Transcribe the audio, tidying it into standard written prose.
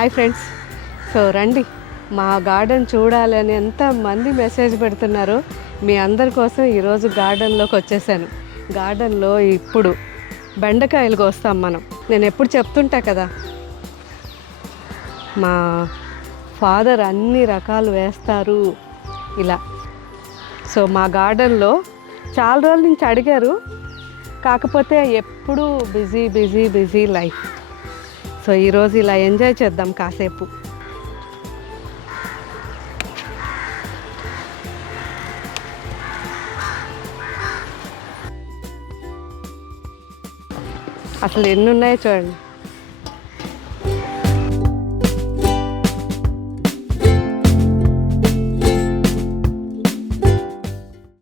Hi friends. So రండి, మా garden చూడాలని ఎంతమంది మెసేజ్ పెడుతున్నారు. మీ అందరి కోసం ఈరోజు గార్డెన్లోకి వచ్చేసాను. గార్డెన్లో ఇప్పుడు బెండకాయలు కోస్తాం మనం. నేను ఎప్పుడు చెప్తుంటా కదా, మా ఫాదర్ అన్ని రకాలు వేస్తారు ఇలా. సో మా గార్డెన్లో చాలా రోజుల నుంచి అడిగారు, కాకపోతే ఎప్పుడూ busy busy busy life. So ఈరోజు ఇలా ఎంజాయ్ చేద్దాం కాసేపు. అసలు ఎన్ని ఉన్నాయో చూడండి.